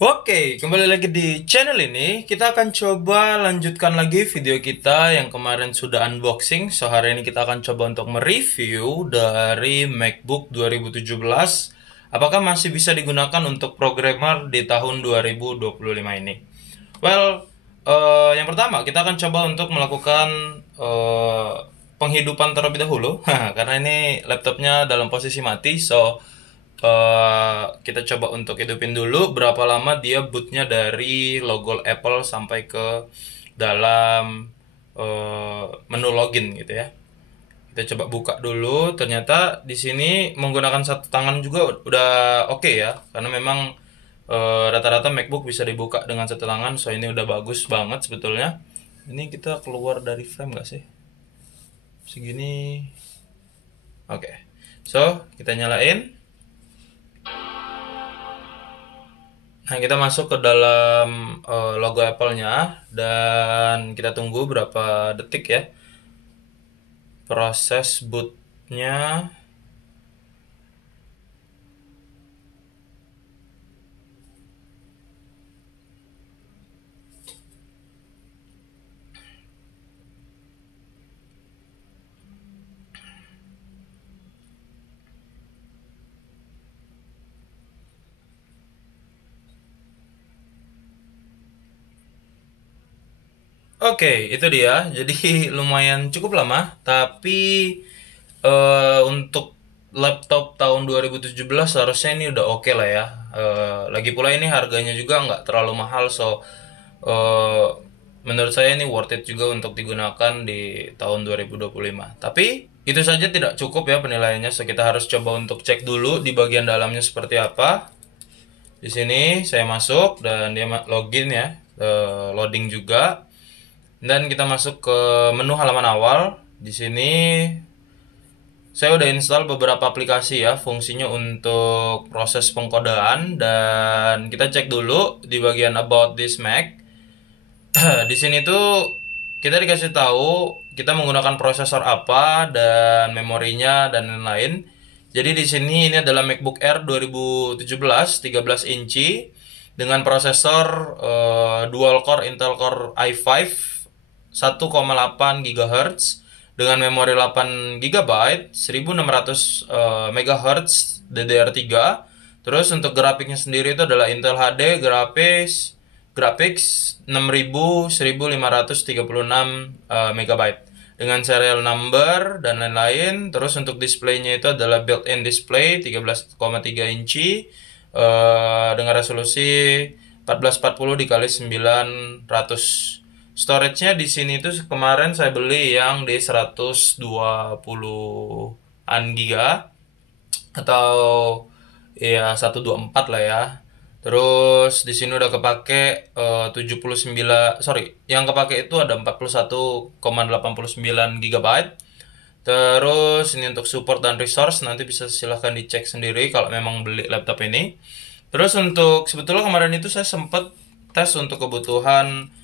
Oke, kembali lagi di channel ini. Kita akan coba lanjutkan lagi video kita yang kemarin sudah unboxing. So, hari ini kita akan coba untuk mereview dari MacBook 2017. Apakah masih bisa digunakan untuk programmer di tahun 2025 ini? Well, yang pertama kita akan coba untuk melakukan penghidupan terlebih dahulu. Karena ini laptopnya dalam posisi mati. So, kita coba untuk hidupin dulu berapa lama dia bootnya dari logo Apple sampai ke dalam menu login gitu ya. Kita coba buka dulu. Ternyata di sini menggunakan satu tangan juga udah oke ya, karena memang rata-rata MacBook bisa dibuka dengan satu tangan. So ini udah bagus banget sebetulnya. Ini kita keluar dari frame nggak sih? Segini. Oke. So kita nyalain. Nah, kita masuk ke dalam logo Apple-nya dan kita tunggu berapa detik ya. Proses bootnya. Oke, itu dia. Jadi lumayan cukup lama, tapi untuk laptop tahun 2017 seharusnya ini udah oke lah ya. Lagi pula ini harganya juga nggak terlalu mahal, so eh, menurut saya ini worth it juga untuk digunakan di tahun 2025. Tapi itu saja tidak cukup ya penilaiannya, so kita harus coba untuk cek dulu di bagian dalamnya seperti apa. Di sini saya masuk dan dia login ya, loading juga. Dan kita masuk ke menu halaman awal. Di sini saya udah install beberapa aplikasi ya, fungsinya untuk proses pengkodaan, dan kita cek dulu di bagian about this Mac. Di sini tuh kita dikasih tahu kita menggunakan prosesor apa dan memorinya dan lain-lain. Jadi di sini ini adalah MacBook Air 2017 13 inci dengan prosesor dual core Intel Core i5 1,8 GHz dengan memori 8 GB 1600 MHz DDR3. Terus untuk grafiknya sendiri itu adalah Intel HD Graphics 6000 1536 MB dengan serial number dan lain-lain. Terus untuk displaynya itu adalah built-in display 13,3 inci dengan resolusi 1440 dikali 900. Storage-nya di sini tuh kemarin saya beli yang di 120-an giga atau ya 124 lah ya. Terus di sini udah kepake 79, sorry, yang kepake itu ada 41,89 GB. Terus ini untuk support dan resource nanti bisa silahkan dicek sendiri kalau memang beli laptop ini. Terus untuk sebetulnya kemarin itu saya sempat tes untuk kebutuhan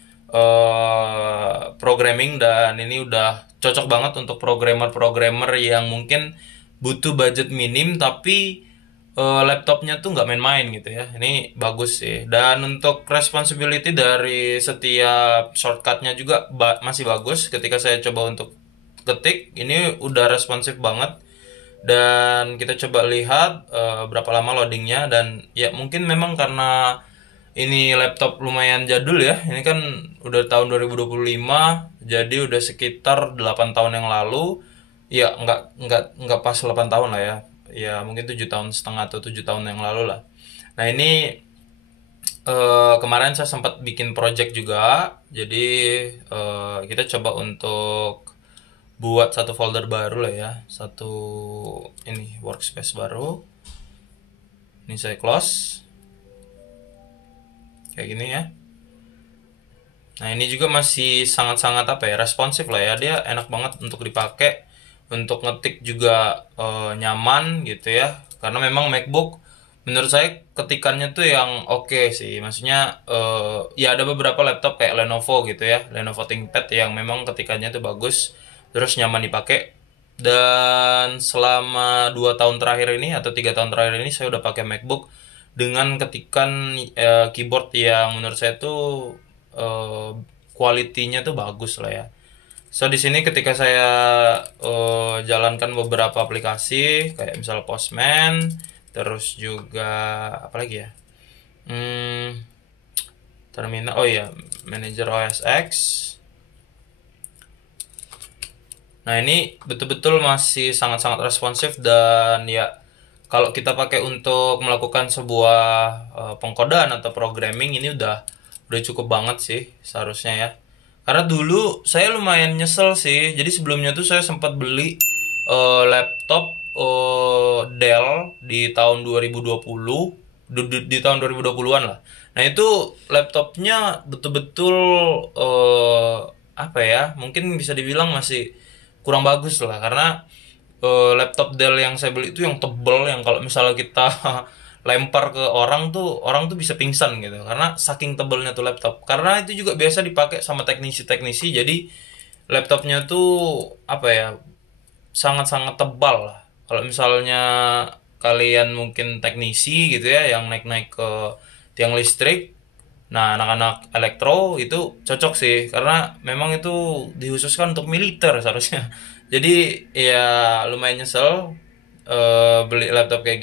programming, dan ini udah cocok banget untuk programmer-programmer yang mungkin butuh budget minim tapi laptopnya tuh nggak main-main gitu ya. Ini bagus sih. Dan untuk responsibility dari setiap shortcutnya juga masih bagus. Ketika saya coba untuk ketik, ini udah responsif banget. Dan kita coba lihat berapa lama loadingnya. Dan ya mungkin memang karena ini laptop lumayan jadul ya. Ini kan udah tahun 2025, jadi udah sekitar 8 tahun yang lalu. Ya nggak pas 8 tahun lah ya. Ya mungkin 7 tahun setengah atau 7 tahun yang lalu lah. Nah, ini kemarin saya sempat bikin project juga. Jadi kita coba untuk buat satu folder baru lah ya. Satu ini workspace baru. Ini saya close. Kayak gini ya. Nah, ini juga masih sangat-sangat apa ya, responsif lah ya. Dia enak banget untuk dipakai, untuk ngetik juga nyaman gitu ya. Karena memang MacBook menurut saya ketikannya tuh yang oke sih. Maksudnya ya ada beberapa laptop kayak Lenovo gitu ya, Lenovo ThinkPad yang memang ketikannya tuh bagus, terus nyaman dipakai. Dan selama 2 tahun terakhir ini atau 3 tahun terakhir ini saya udah pakai MacBook dengan ketikan keyboard yang menurut saya tuh quality-nya tuh bagus lah ya. So di sini ketika saya jalankan beberapa aplikasi kayak misal Postman, terus juga apa lagi ya? Terminal, oh iya, Manager OS X. Nah ini betul-betul masih sangat-sangat responsif, dan ya kalau kita pakai untuk melakukan sebuah pengkodaan atau programming ini udah cukup banget sih seharusnya ya. Karena dulu saya lumayan nyesel sih. Jadi sebelumnya tuh saya sempat beli laptop Dell di tahun 2020, di tahun 2020-an lah. Nah itu laptopnya betul-betul apa ya? Mungkin bisa dibilang masih kurang bagus lah, karena laptop Dell yang saya beli itu yang tebel, yang kalau misalnya kita lempar ke orang tuh bisa pingsan gitu, karena saking tebelnya tuh laptop. Karena itu juga biasa dipakai sama teknisi-teknisi, jadi laptopnya tuh apa ya, sangat-sangat tebal lah. Kalau misalnya kalian mungkin teknisi gitu ya yang naik-naik ke tiang listrik, nah anak-anak elektro itu cocok sih, karena memang itu dikhususkan untuk militer seharusnya. Jadi ya lumayan nyesel beli laptop kayak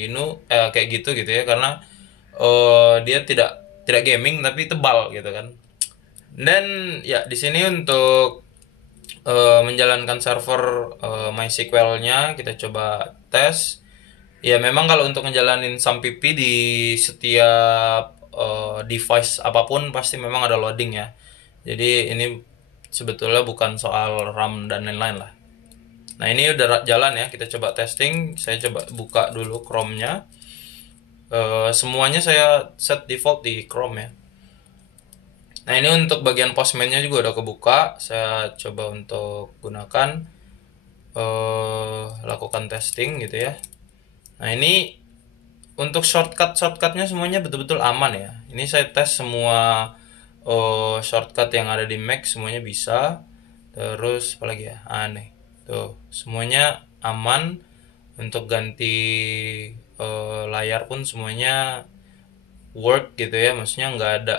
gitu gitu ya, karena dia tidak tidak gaming tapi tebal gitu kan. Dan ya di sini untuk menjalankan server MySQL-nya kita coba tes. Ya memang kalau untuk ngejalanin SAMPP di setiap device apapun pasti memang ada loading ya. Jadi ini sebetulnya bukan soal RAM dan lain-lain lah. Nah ini udah jalan ya, kita coba testing. Saya coba buka dulu Chrome-nya. Semuanya saya set default di Chrome ya. Nah ini untuk bagian Postman-nya juga udah kebuka. Saya coba untuk gunakan lakukan testing gitu ya. Nah ini untuk shortcutnya semuanya betul-betul aman ya. Ini saya tes semua shortcut yang ada di Mac semuanya bisa. Terus apalagi ya, aneh tuh semuanya aman. Untuk ganti layar pun semuanya work gitu ya, maksudnya nggak ada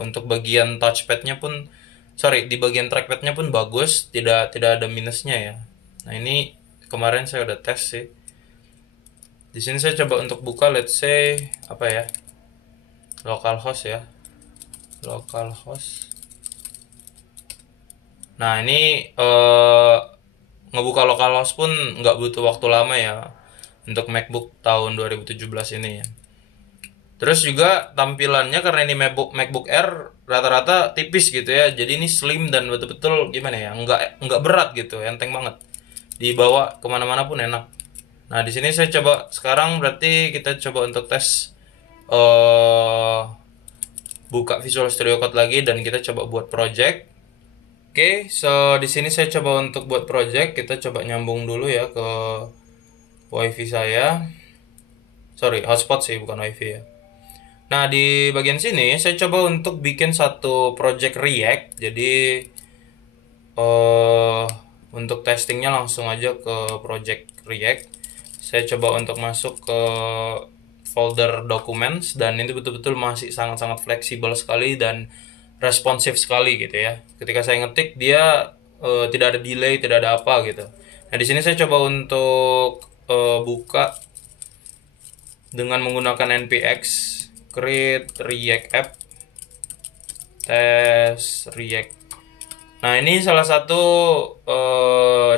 untuk bagian touchpadnya pun, sorry, di bagian trackpadnya pun bagus, tidak ada minusnya ya. Nah ini kemarin saya udah tes sih. Di sini saya coba untuk buka, let's say apa ya, localhost ya, localhost. Nah ini ngebuka localhost pun nggak butuh waktu lama ya untuk MacBook tahun 2017 ini ya. Terus juga tampilannya, karena ini MacBook Air rata-rata tipis gitu ya, jadi ini slim dan betul-betul gimana ya, nggak berat gitu, enteng banget, dibawa kemana-mana pun enak. Nah di sini saya coba sekarang, berarti kita coba untuk tes buka Visual Studio Code lagi dan kita coba buat project. Oke, so di sini saya coba untuk buat project. Kita coba nyambung dulu ya ke WiFi saya. Sorry, hotspot sih, bukan WiFi ya. Nah di bagian sini saya coba untuk bikin satu project React. Jadi untuk testingnya langsung aja ke project React. Saya coba untuk masuk ke folder documents, dan ini betul-betul masih sangat-sangat fleksibel sekali dan responsif sekali gitu ya. Ketika saya ngetik dia tidak ada delay, tidak ada apa gitu. Nah di sini saya coba untuk buka dengan menggunakan npx create react app test react. Nah ini salah satu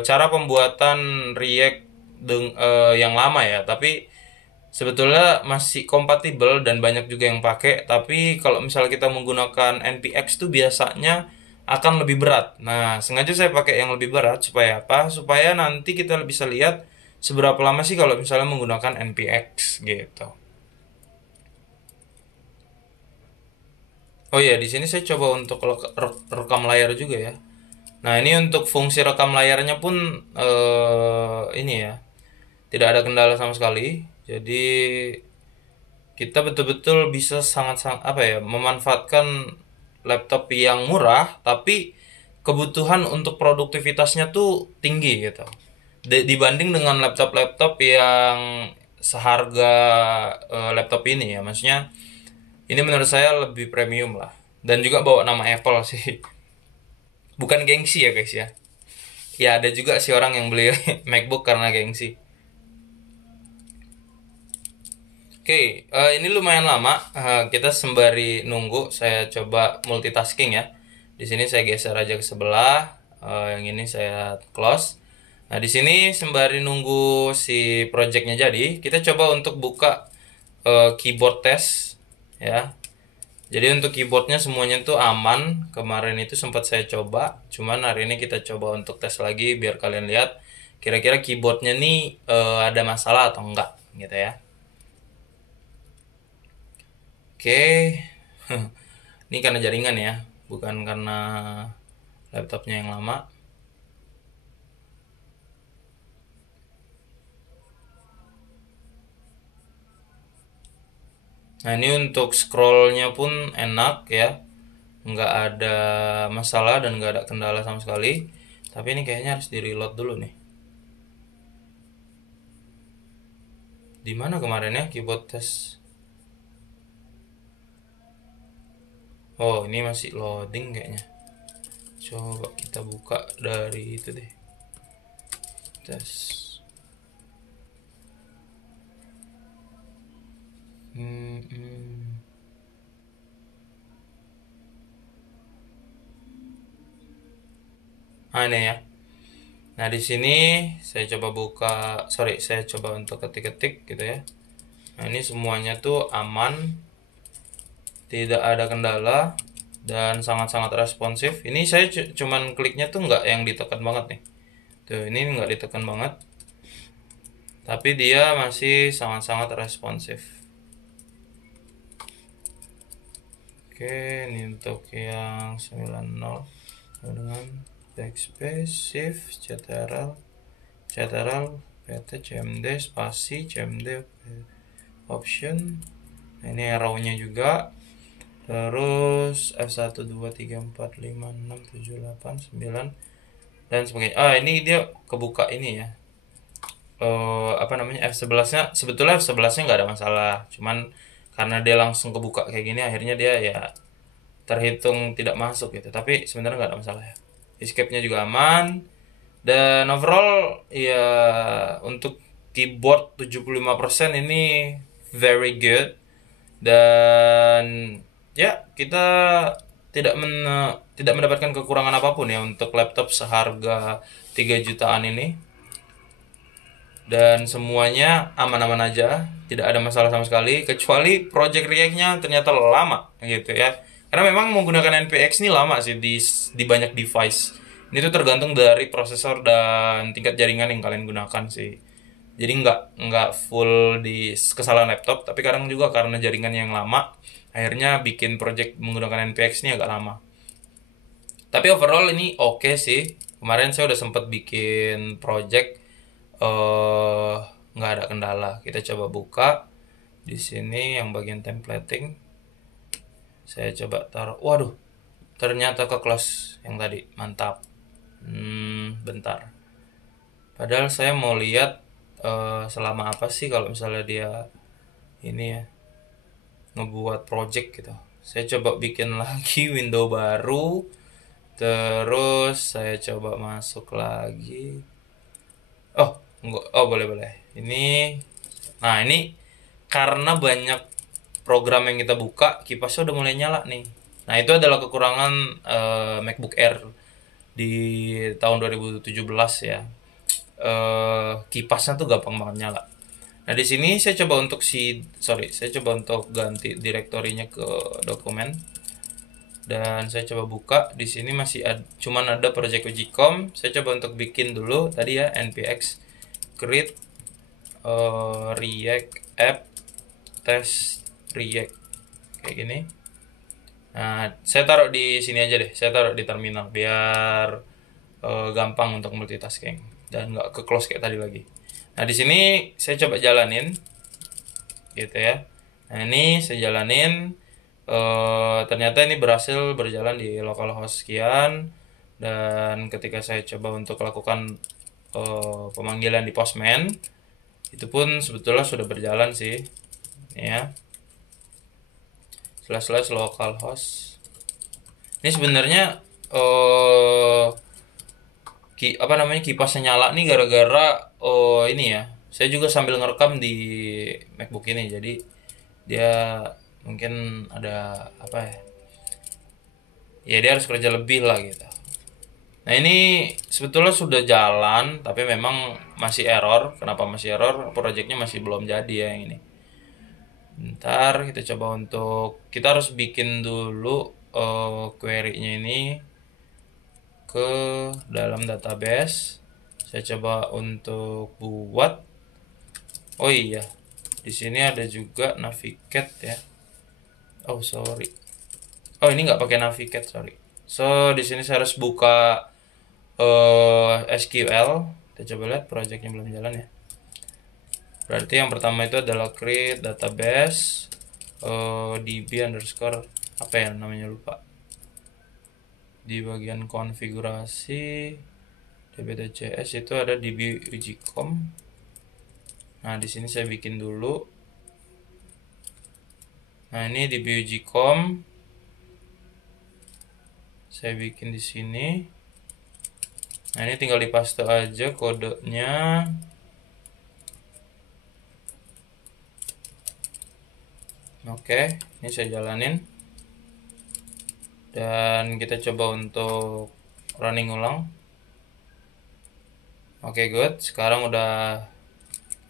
cara pembuatan React yang lama ya, tapi sebetulnya masih kompatibel dan banyak juga yang pakai. Tapi kalau misalnya kita menggunakan npx tuh biasanya akan lebih berat. Nah sengaja saya pakai yang lebih berat supaya apa? Supaya nanti kita bisa lihat seberapa lama sih kalau misalnya menggunakan npx gitu. Oh iya, di sini saya coba untuk rekam layar juga ya. Nah, ini untuk fungsi rekam layarnya pun ini ya, tidak ada kendala sama sekali. Jadi kita betul-betul bisa sangat-sangat apa ya, memanfaatkan laptop yang murah tapi kebutuhan untuk produktivitasnya tuh tinggi gitu. Dibanding dengan laptop-laptop yang seharga laptop ini ya. Maksudnya ini menurut saya lebih premium lah. Dan juga bawa nama Apple sih. Bukan gengsi ya guys ya. Ya ada juga sih orang yang beli MacBook karena gengsi. Oke, ini lumayan lama. Kita sembari nunggu, saya coba multitasking ya. Di sini saya geser aja ke sebelah. Yang ini saya close. Nah, di sini sembari nunggu si projectnya jadi, kita coba untuk buka keyboard test ya. Jadi untuk keyboardnya semuanya tuh aman. Kemarin itu sempat saya coba, cuman hari ini kita coba untuk tes lagi biar kalian lihat kira-kira keyboardnya nih ada masalah atau enggak gitu ya. Oke, ini karena jaringan ya, bukan karena laptopnya yang lama. Nah ini untuk scrollnya pun enak ya, nggak ada masalah dan nggak ada kendala sama sekali. Tapi ini kayaknya harus di reload dulu nih. Di mana kemarin ya keyboard test? Oh ini masih loading kayaknya. Coba kita buka dari itu deh. Tes. Nah ini ya. Nah di sini saya coba buka, sorry saya coba untuk ketik-ketik gitu ya. Nah ini semuanya tuh aman, tidak ada kendala dan sangat-sangat responsif. Ini saya cuman kliknya tuh nggak yang ditekan banget nih. Tuh ini nggak ditekan banget, tapi dia masih sangat-sangat responsif. Oke, ini untuk yang 90 dengan backspace, shift, ctrl, pt, cmd, spasi, cmd, option. Nah, ini arrow-nya juga. Terus F1, 2, 3, 4, 5, 6, 7, 8, 9 dan sebagainya. Ini dia kebuka ini ya. Apa namanya, F11 nya sebetulnya F11 nya nggak ada masalah, cuman karena dia langsung kebuka kayak gini akhirnya dia ya terhitung tidak masuk gitu, tapi sebenarnya nggak ada masalah ya. Escape nya juga aman dan overall ya untuk keyboard 75% ini very good. Dan ya kita tidak mendapatkan kekurangan apapun ya untuk laptop seharga 3 jutaan ini. Dan semuanya aman-aman aja, tidak ada masalah sama sekali, kecuali project React-nya ternyata lama gitu ya. Karena memang menggunakan NPX ini lama sih di banyak device. Ini tuh tergantung dari prosesor dan tingkat jaringan yang kalian gunakan sih. Jadi nggak full di kesalahan laptop, tapi kadang juga karena jaringan yang lama, akhirnya bikin project menggunakan NPX ini agak lama. Tapi overall ini oke sih. Kemarin saya udah sempat bikin project eh nggak ada kendala. Kita coba buka di sini yang bagian templating. Saya coba taruh. Waduh, ternyata ke close yang tadi. Mantap. Bentar. Padahal saya mau lihat selama apa sih kalau misalnya dia ini ya ngebuat project gitu. Saya coba bikin lagi window baru. Terus saya coba masuk lagi. Oh, enggak. Oh, boleh. Nah, ini karena banyak program yang kita buka, kipasnya udah mulai nyala nih. Nah, itu adalah kekurangan MacBook Air di tahun 2017 ya. Kipasnya tuh gampang banget nyala. Nah, di sini saya coba untuk saya coba untuk ganti direktorinya ke dokumen. Dan saya coba buka di sini cuman ada project Ujicom. Saya coba untuk bikin dulu tadi ya npx create react app test react kayak gini. Nah, saya taruh di sini aja deh. Saya taruh di terminal biar gampang untuk multitasking dan nggak ke close kayak tadi lagi. Nah, di sini saya coba jalanin gitu ya. Nah, ini saya jalanin. Ternyata ini berhasil berjalan di localhost sekian, dan ketika saya coba untuk lakukan pemanggilan di Postman, Itu pun sebetulnya sudah berjalan sih. Ini ya. Slash localhost. Ini sebenarnya apa namanya, kipasnya nyala nih gara-gara ini ya. Saya juga sambil ngerekam di MacBook ini, jadi dia mungkin ada apa ya? Ya dia harus kerja lebih lah gitu. Nah ini sebetulnya sudah jalan, tapi memang masih error. Kenapa masih error? Projectnya masih belum jadi ya yang ini. Bentar, kita coba untuk, kita harus bikin dulu query-nya ini ke dalam database. Saya coba untuk buat. Oh iya, di sini ada juga navigate ya. Oh sorry. Oh ini nggak pakai navigate, sorry. So di sini saya harus buka SQL. Kita coba lihat projectnya belum jalan ya. Berarti yang pertama itu adalah create database db underscore apa ya namanya, lupa. Di bagian konfigurasi db.cs itu ada db uji.com. Nah di sini saya bikin dulu. Nah ini db uji.com saya bikin di sini. Nah ini tinggal dipaste aja kodenya. Oke, ini saya jalanin. Dan kita coba untuk running ulang. Oke, good. Sekarang udah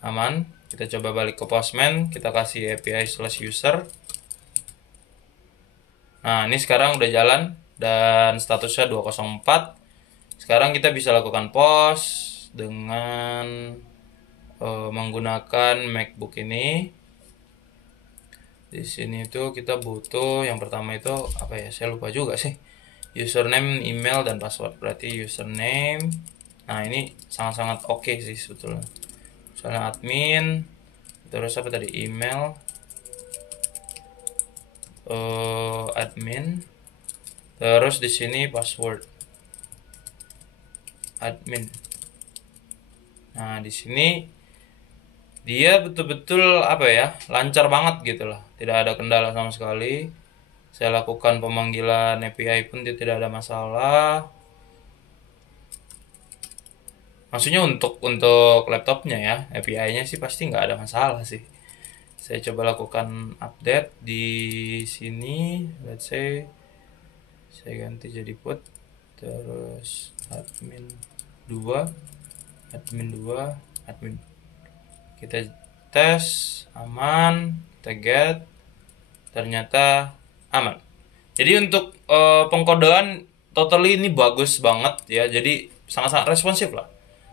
aman. Kita coba balik ke Postman. Kita kasih API/user. Nah, ini sekarang udah jalan. Dan statusnya 204. Sekarang kita bisa lakukan post dengan menggunakan MacBook ini. Di sini itu kita butuh yang pertama itu apa ya? Saya lupa juga sih. Username, email, dan password. Berarti username. Nah ini sangat-sangat oke sih sebetulnya. Misalnya admin. Terus apa tadi? Email. Admin. Terus di sini password. Admin. Nah di sini dia betul-betul apa ya, lancar banget gitu lah, tidak ada kendala sama sekali. Saya lakukan pemanggilan API pun tidak ada masalah. Maksudnya untuk laptopnya ya, API-nya sih pasti nggak ada masalah sih. Saya coba lakukan update di sini, let's say saya ganti jadi put, terus admin 2, admin. Kita tes, aman, kita get, ternyata aman. Jadi untuk pengkodean totally ini bagus banget ya, jadi sangat-sangat responsif lah.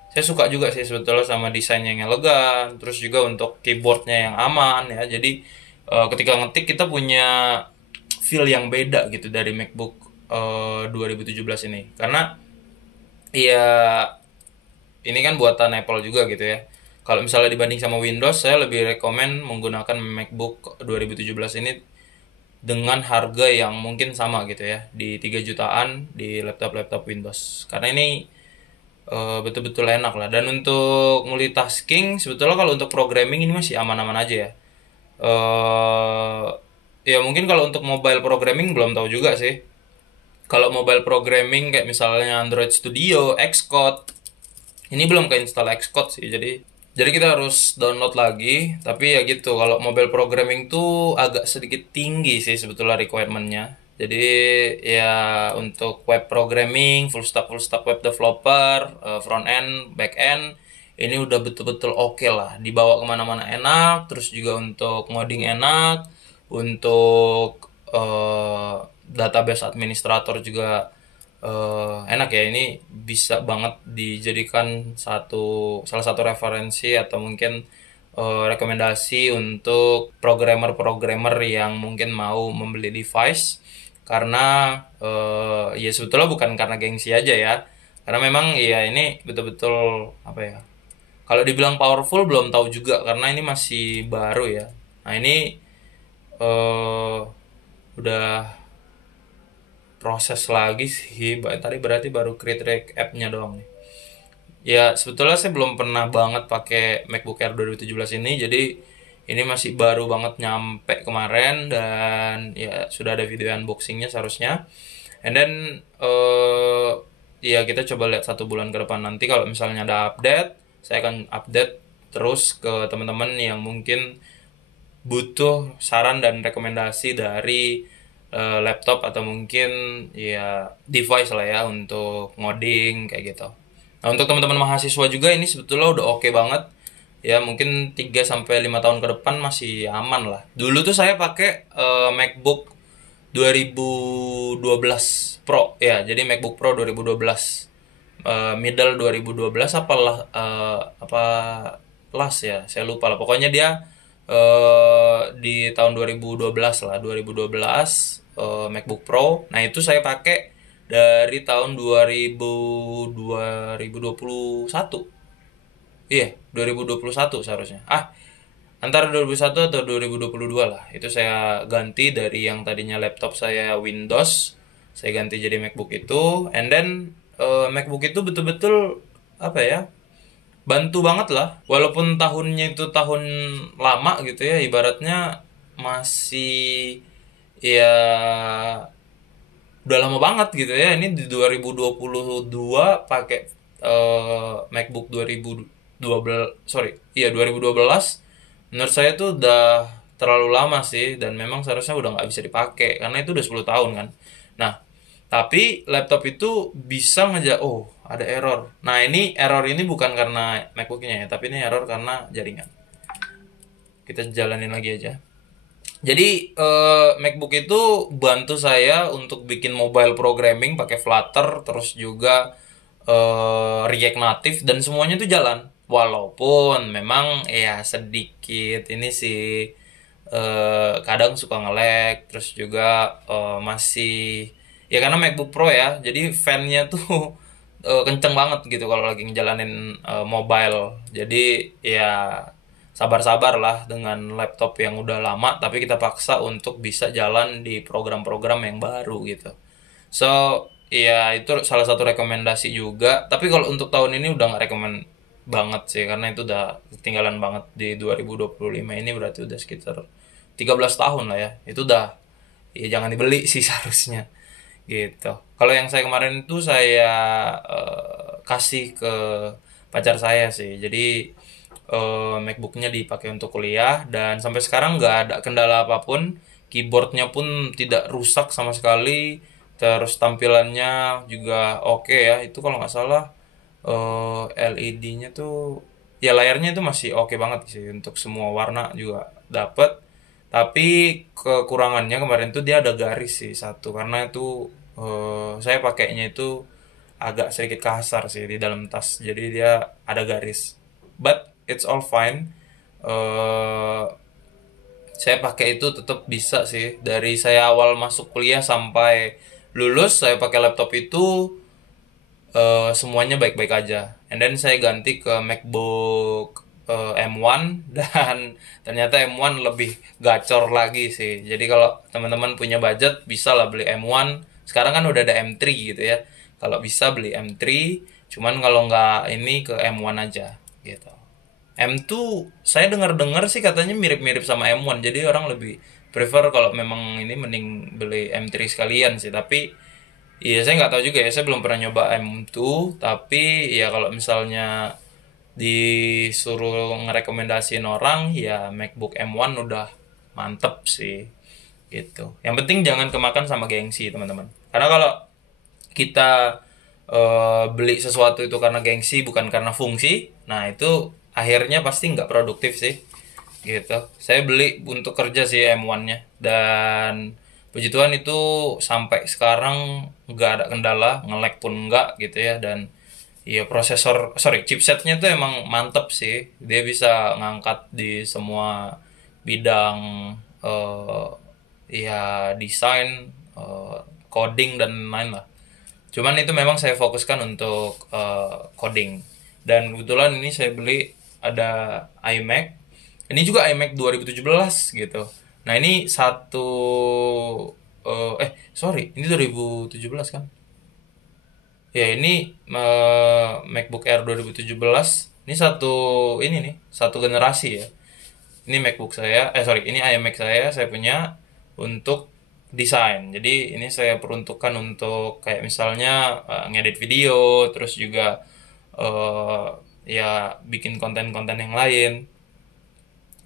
Saya suka juga sih sebetulnya sama desainnya yang elegan, terus juga untuk keyboardnya yang aman ya. Jadi ketika ngetik kita punya feel yang beda gitu dari MacBook 2017 ini. Karena ya ini kan buatan Apple juga gitu ya. Kalau misalnya dibanding sama Windows, saya lebih rekomen menggunakan MacBook 2017 ini dengan harga yang mungkin sama gitu ya, di 3 jutaan di laptop-laptop Windows. Karena ini betul-betul enak lah. Dan untuk multitasking sebetulnya kalau untuk programming ini masih aman-aman aja ya. Ya mungkin kalau untuk mobile programming belum tahu juga sih. Kalau mobile programming kayak misalnya Android Studio, Xcode, ini belum keinstall Xcode sih. Jadi kita harus download lagi. Tapi ya gitu, kalau mobile programming tuh agak sedikit tinggi sih sebetulnya requirement-nya. Jadi ya untuk web programming, full stack web developer, front end, back end, ini udah betul-betul oke lah. Dibawa kemana-mana enak, terus juga untuk ngoding enak, untuk database administrator juga enak ya. Ini bisa banget dijadikan salah satu referensi atau mungkin rekomendasi untuk programmer-programmer yang mungkin mau membeli device. Karena ya sebetulnya bukan karena gengsi aja ya, karena memang ya ini betul-betul apa ya, kalau dibilang powerful belum tahu juga karena ini masih baru ya. Nah ini udah proses lagi sih. Tadi berarti baru create app-nya doang nih. Ya, sebetulnya saya belum pernah banget pakai MacBook Air 2017 ini, jadi ini masih baru banget nyampe kemarin dan ya sudah ada video unboxingnya seharusnya. And then ya kita coba lihat 1 bulan ke depan nanti kalau misalnya ada update, saya akan update terus ke teman-teman yang mungkin butuh saran dan rekomendasi dari laptop atau mungkin ya device lah ya untuk ngoding kayak gitu. Nah, untuk teman-teman mahasiswa juga ini sebetulnya udah oke banget. Ya, mungkin 3 sampai 5 tahun ke depan masih aman lah. Dulu tuh saya pakai MacBook 2012 Pro ya. Jadi MacBook Pro 2012. Middle 2012 apalah apa last ya. Saya lupa lah. Pokoknya dia di tahun 2012 lah, 2012 MacBook Pro. Nah, itu saya pakai dari tahun 2021. Iya, 2021 seharusnya. Antara 2021 atau 2022 lah. Itu saya ganti dari yang tadinya laptop saya Windows, saya ganti jadi MacBook itu. And then MacBook itu betul-betul apa ya? Bantu banget lah. Walaupun tahunnya itu tahun lama gitu ya, ibaratnya masih ya udah lama banget gitu ya. Ini di 2022 pakai MacBook 2012, sorry, iya 2012. Menurut saya tuh udah terlalu lama sih dan memang seharusnya udah nggak bisa dipakai karena itu udah 10 tahun kan. Nah, tapi laptop itu bisa oh, ada error. Nah, ini error ini bukan karena MacBooknya ya, tapi ini error karena jaringan. Kita jalanin lagi aja. Jadi MacBook itu bantu saya untuk bikin mobile programming pakai Flutter, terus juga React Native dan semuanya itu jalan. Walaupun memang ya sedikit ini sih kadang suka nge-lag, terus juga masih ya karena MacBook Pro ya, jadi fan-nya tuh kenceng banget gitu kalau lagi ngejalanin mobile. Jadi ya sabar-sabar lah dengan laptop yang udah lama tapi kita paksa untuk bisa jalan di program-program yang baru gitu. So ya itu salah satu rekomendasi juga, tapi kalau untuk tahun ini udah nggak rekomend banget sih karena itu udah ketinggalan banget. Di 2025 ini berarti udah sekitar 13 tahun lah ya, itu udah ya jangan dibeli sih seharusnya gitu. Kalau yang saya kemarin itu saya kasih ke pacar saya sih, jadi MacBooknya dipakai untuk kuliah dan sampai sekarang nggak ada kendala apapun. Keyboardnya pun tidak rusak sama sekali, terus tampilannya juga oke ya. Itu kalau nggak salah LED-nya tuh ya layarnya itu masih oke banget sih, untuk semua warna juga dapet. Tapi kekurangannya kemarin tuh dia ada garis sih satu, karena itu saya pakainya itu agak sedikit kasar sih di dalam tas, jadi dia ada garis. But it's all fine. eh saya pakai itu tetap bisa sih. Dari saya awal masuk kuliah sampai lulus saya pakai laptop itu semuanya baik-baik aja. And then saya ganti ke MacBook M1 dan ternyata M1 lebih gacor lagi sih. Jadi kalau teman-teman punya budget bisa lah beli M1. Sekarang kan udah ada M3 gitu ya. Kalau bisa beli M3, cuman kalau nggak ini ke M1 aja gitu. M2 saya dengar-dengar sih katanya mirip-mirip sama M1. Jadi orang lebih prefer kalau memang ini mending beli M3 sekalian sih. Tapi iya saya nggak tahu juga ya. Saya belum pernah nyoba M2. Tapi ya kalau misalnya disuruh ngerekomendasiin orang ya MacBook M1 udah mantep sih gitu. Yang penting jangan kemakan sama gengsi teman-teman. Karena kalau kita beli sesuatu itu karena gengsi bukan karena fungsi, nah itu akhirnya pasti nggak produktif sih gitu. Saya beli untuk kerja sih M1-nya dan puji Tuhan itu sampai sekarang nggak ada kendala, nge-lag pun nggak gitu ya. Dan iya chipsetnya tuh emang mantep sih, dia bisa ngangkat di semua bidang eh ya desain, coding dan lain lah. Cuman itu memang saya fokuskan untuk coding. Dan kebetulan ini saya beli ada iMac. Ini juga iMac 2017 gitu. Nah, ini sorry, ini 2017 kan? Ya ini MacBook Air 2017. Ini nih, satu generasi ya. Ini MacBook saya, sorry, ini iMac saya punya untuk desain. Jadi ini saya peruntukkan untuk kayak misalnya ngedit video, terus juga eh, ya bikin konten-konten yang lain.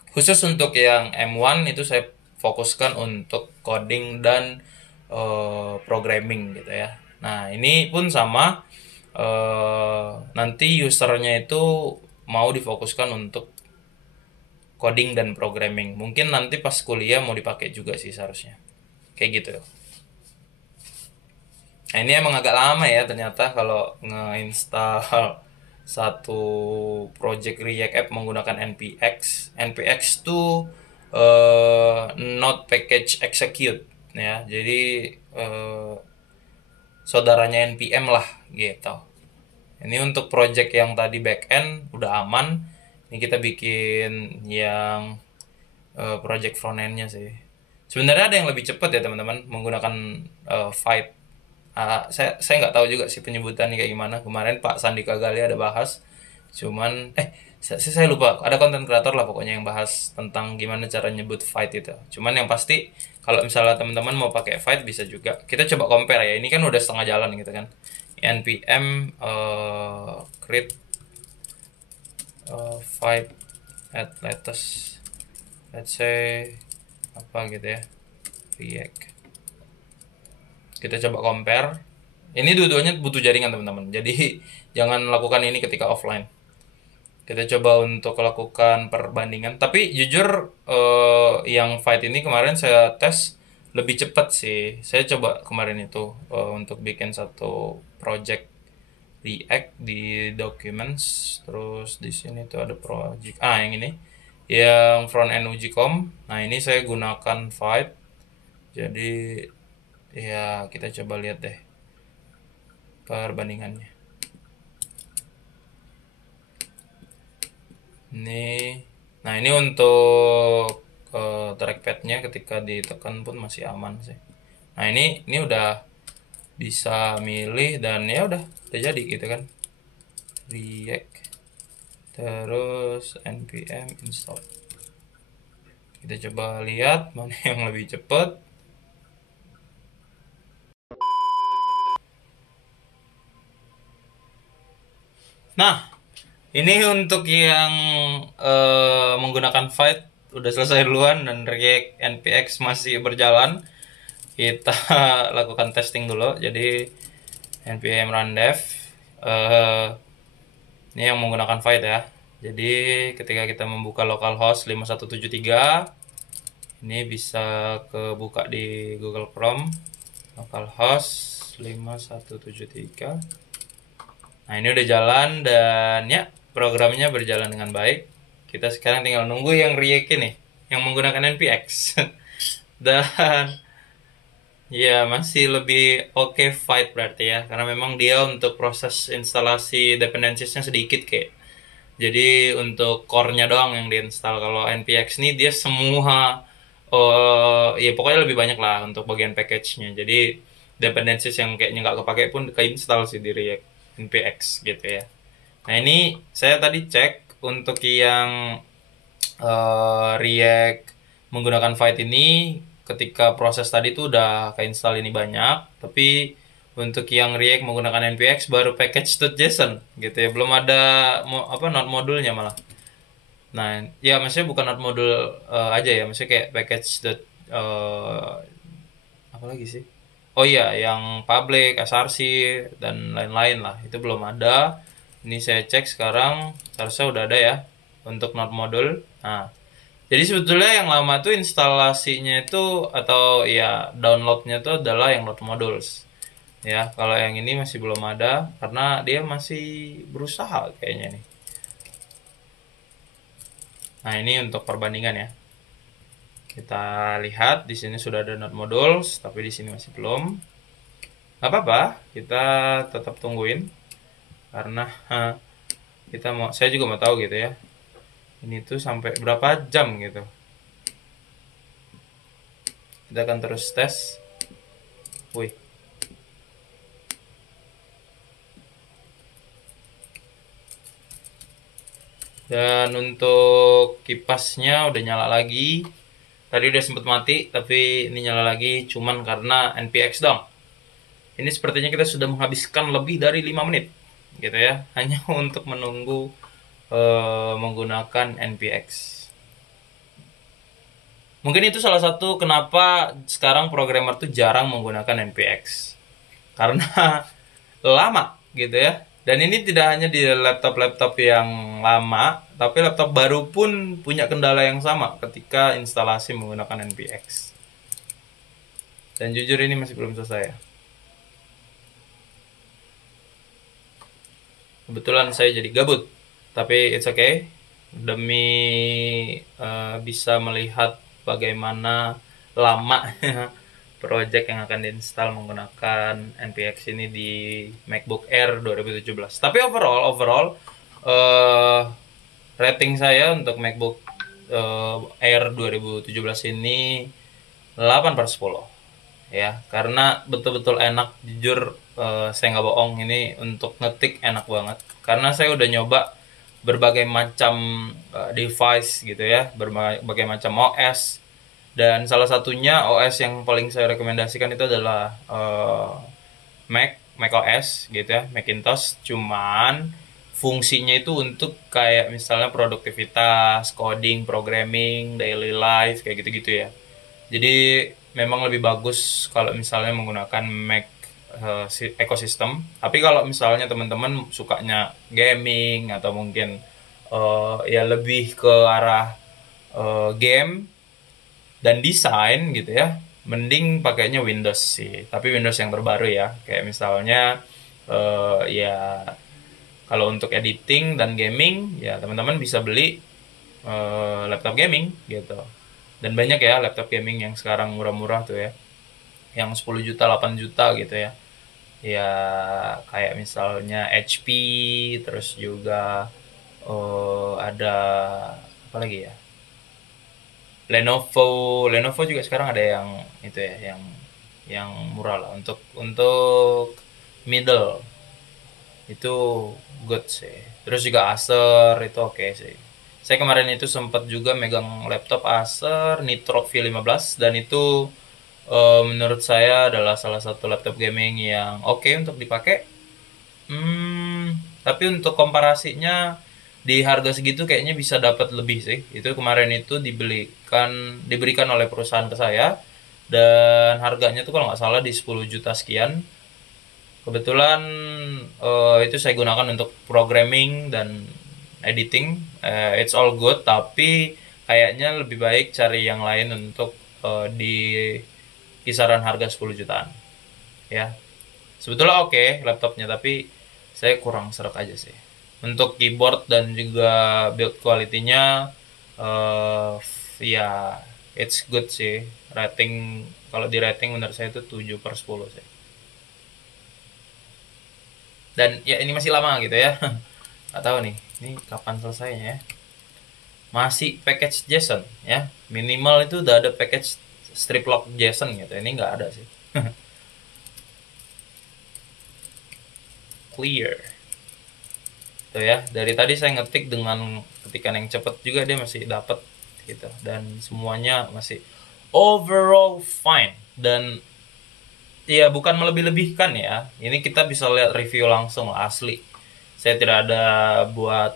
Khusus untuk yang M1 itu saya fokuskan untuk coding dan programming gitu ya. Nah, ini pun sama, nanti usernya itu mau difokuskan untuk coding dan programming. Mungkin nanti pas kuliah mau dipakai juga sih seharusnya. Kayak gitu. Nah, ini emang agak lama ya ternyata kalau ngeinstall satu project React App menggunakan npx. Npx tuh Node Package Execute ya. Jadi saudaranya npm lah gitu. Ini untuk project yang tadi backend udah aman. Ini kita bikin yang project frontendnya sih. Sebenarnya ada yang lebih cepat ya teman-teman menggunakan Fight. Saya nggak tahu juga sih penyebutannya kayak gimana. Kemarin Pak Sandika Gali ada bahas. Cuman saya lupa. Ada konten kreator lah pokoknya yang bahas tentang gimana cara nyebut Fight itu. Cuman yang pasti kalau misalnya teman-teman mau pakai Fight bisa juga. Kita coba compare ya. Ini kan udah setengah jalan gitu kan. npm create Fight at latest, let's say apa gitu ya, React. Kita coba compare. Ini dua-duanya butuh jaringan teman-teman, jadi jangan lakukan ini ketika offline. Kita coba untuk lakukan perbandingan, tapi jujur yang Fight ini kemarin saya tes lebih cepat sih. Saya coba kemarin itu untuk bikin satu project React di documents, terus di sini tuh ada project yang ini yang front end uji.com. Nah, ini saya gunakan Fight. Jadi ya kita coba lihat deh perbandingannya. Nah ini untuk trackpadnya ketika ditekan pun masih aman sih. Nah ini udah bisa milih dan ya udah jadi gitu kan. React terus npm install. Kita coba lihat mana yang lebih cepat. Nah, ini untuk yang menggunakan Fight udah selesai duluan dan React npx masih berjalan. Kita lakukan testing dulu. Jadi npm run dev. Ini yang menggunakan Fight ya. Jadi ketika kita membuka localhost 5173, ini bisa kebuka di Google Chrome. Localhost 5173. Nah ini udah jalan dan ya programnya berjalan dengan baik. Kita sekarang tinggal nunggu yang React ini, yang menggunakan npx. Dan ya masih lebih oke Fight berarti ya, karena memang dia untuk proses instalasi dependencies-nya sedikit kayak. Jadi untuk core-nya doang yang diinstal. Kalau npx ini dia semua ya pokoknya lebih banyak lah untuk bagian package-nya. Jadi dependencies yang kayaknya nggak kepake pun keinstall sih di React npx gitu ya. Nah ini saya tadi cek untuk yang React menggunakan Fight ini ketika proses tadi tuh udah keinstall ini banyak, tapi untuk yang React menggunakan npx baru package.json gitu ya, belum ada not modulnya malah. Nah ya maksudnya bukan not modul aja ya, maksudnya kayak package apa lagi sih, oh iya yang public src dan lain-lain lah itu belum ada. Ini saya cek sekarang seharusnya udah ada ya untuk not modul. Nah jadi sebetulnya yang lama tuh instalasinya itu atau ya downloadnya tuh adalah yang not modules ya. Kalau yang ini masih belum ada karena dia masih berusaha kayaknya nih. Nah ini untuk perbandingan ya. Kita lihat di sini sudah ada not modules, tapi di sini masih belum. Gak apa-apa, kita tetap tungguin karena saya juga mau tahu gitu ya. Ini tuh sampai berapa jam gitu. Kita akan terus tes. Wih. Dan untuk kipasnya udah nyala lagi. Tadi udah sempet mati, tapi ini nyala lagi cuman karena NPX dong. Ini sepertinya kita sudah menghabiskan lebih dari 5 menit gitu ya, hanya untuk menunggu menggunakan NPX. Mungkin itu salah satu kenapa sekarang programmer tuh jarang menggunakan NPX. Karena lama gitu ya. Dan ini tidak hanya di laptop-laptop yang lama, tapi laptop baru pun punya kendala yang sama ketika instalasi menggunakan NPX. Dan jujur ini masih belum selesai ya. Kebetulan saya jadi gabut, tapi it's okay. Demi bisa melihat bagaimana lama project yang akan diinstal menggunakan NPX ini di MacBook Air 2017. Tapi overall uh, rating saya untuk MacBook Air 2017 ini 8/10 ya, karena betul-betul enak. Jujur saya nggak bohong, ini untuk ngetik enak banget karena saya udah nyoba berbagai macam device gitu ya, berbagai macam OS, dan salah satunya OS yang paling saya rekomendasikan itu adalah Mac OS gitu ya, Macintosh. Cuman fungsinya itu untuk kayak misalnya produktivitas, coding, programming, daily life kayak gitu-gitu ya. Jadi memang lebih bagus kalau misalnya menggunakan Mac ekosistem. Tapi kalau misalnya teman-teman sukanya gaming atau mungkin ya lebih ke arah game dan desain gitu ya, mending pakainya Windows sih. Tapi Windows yang terbaru ya. Kayak misalnya ya kalau untuk editing dan gaming ya teman-teman bisa beli laptop gaming gitu. Dan banyak ya laptop gaming yang sekarang murah-murah tuh ya, yang 10 juta 8 juta gitu ya. Ya kayak misalnya HP, terus juga ada apa lagi ya, Lenovo juga sekarang ada yang itu ya, yang murah lah. Untuk middle itu good sih. Terus juga Acer itu oke sih. Saya kemarin itu sempat juga megang laptop Acer Nitro V15, dan itu menurut saya adalah salah satu laptop gaming yang oke untuk dipakai. Tapi untuk komparasinya di harga segitu kayaknya bisa dapat lebih sih. Itu kemarin itu diberikan oleh perusahaan ke saya, dan harganya tuh kalau nggak salah di 10 juta sekian. Kebetulan itu saya gunakan untuk programming dan editing. It's all good, tapi kayaknya lebih baik cari yang lain untuk di kisaran harga 10 jutaan. Ya, sebetulnya oke laptopnya, tapi saya kurang seret aja sih. Untuk keyboard dan juga build quality-nya ya it's good sih. Rating, kalau di rating menurut saya itu 7/10 sih. Dan ya ini masih lama gitu ya. Nggak tahu nih, ini kapan selesainya ya. Masih package JSON ya. Minimal itu udah ada package strip lock JSON gitu. Ini nggak ada sih. Clear. Tuh ya, dari tadi saya ngetik dengan ketikan yang cepet juga dia masih dapat gitu. Dan semuanya masih overall fine. Dan ya bukan melebih-lebihkan ya. Ini kita bisa lihat review langsung asli. Saya tidak ada buat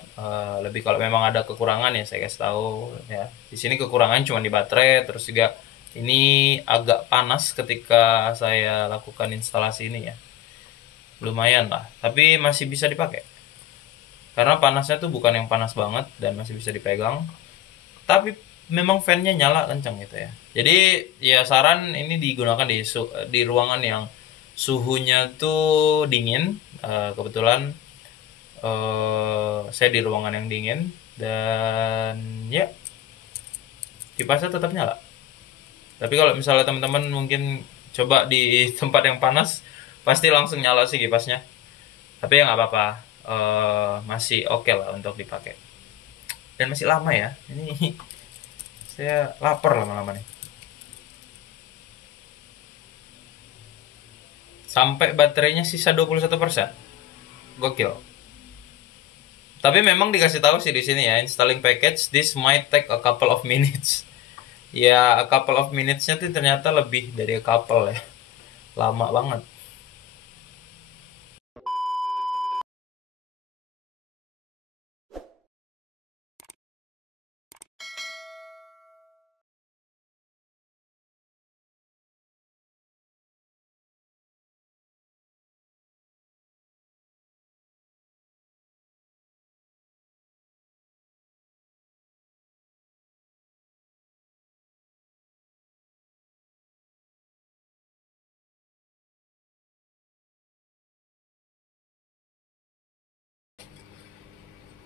lebih. Kalau memang ada kekurangan ya saya kasih tahu ya. Di sini kekurangan cuma di baterai, terus juga ini agak panas ketika saya lakukan instalasi ini ya. Lumayan lah, tapi masih bisa dipakai. Karena panasnya tuh bukan yang panas banget dan masih bisa dipegang. Tapi memang fan-nya nyala kenceng gitu ya. Jadi ya saran ini digunakan di ruangan yang suhunya tuh dingin. Kebetulan saya di ruangan yang dingin, dan ya kipasnya tetap nyala. Tapi kalau misalnya teman-teman mungkin coba di tempat yang panas, pasti langsung nyala sih kipasnya. Tapi ya nggak apa-apa, masih oke lah untuk dipakai. Dan masih lama ya. Ini saya lapar lama-lama nih. Sampai baterainya sisa 21%. Gokil. Tapi memang dikasih tahu sih di sini ya, installing package this might take a couple of minutes. Ya, a couple of minutes-nya tuh ternyata lebih dari a couple ya. Lama banget.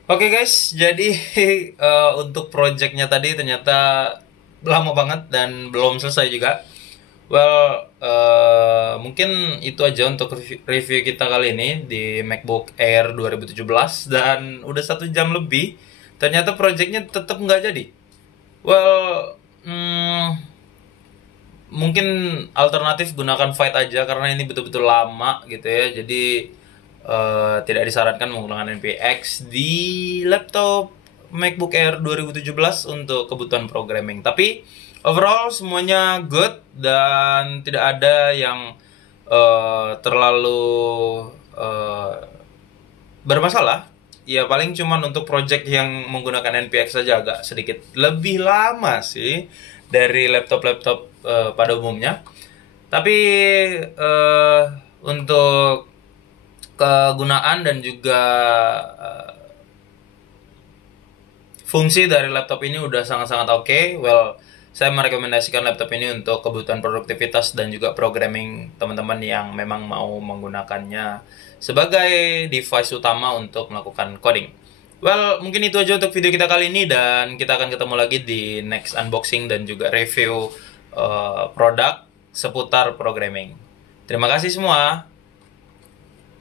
Oke guys, jadi untuk projectnya tadi ternyata lama banget dan belum selesai juga. Well, mungkin itu aja untuk review kita kali ini di MacBook Air 2017 dan udah 1 jam lebih. Ternyata projectnya tetap nggak jadi. Well, mungkin alternatif gunakan Fight aja karena ini betul-betul lama gitu ya. Jadi tidak disarankan menggunakan NPX di laptop MacBook Air 2017 untuk kebutuhan programming. Tapi overall semuanya good dan tidak ada yang terlalu bermasalah. Ya paling cuman untuk project yang menggunakan NPX saja agak sedikit lebih lama sih dari laptop-laptop pada umumnya. Tapi untuk kegunaan dan juga fungsi dari laptop ini udah sangat-sangat oke. Well, saya merekomendasikan laptop ini untuk kebutuhan produktivitas dan juga programming teman-teman yang memang mau menggunakannya sebagai device utama untuk melakukan coding. Well, mungkin itu aja untuk video kita kali ini dan kita akan ketemu lagi di next unboxing dan juga review produk seputar programming. Terima kasih semua.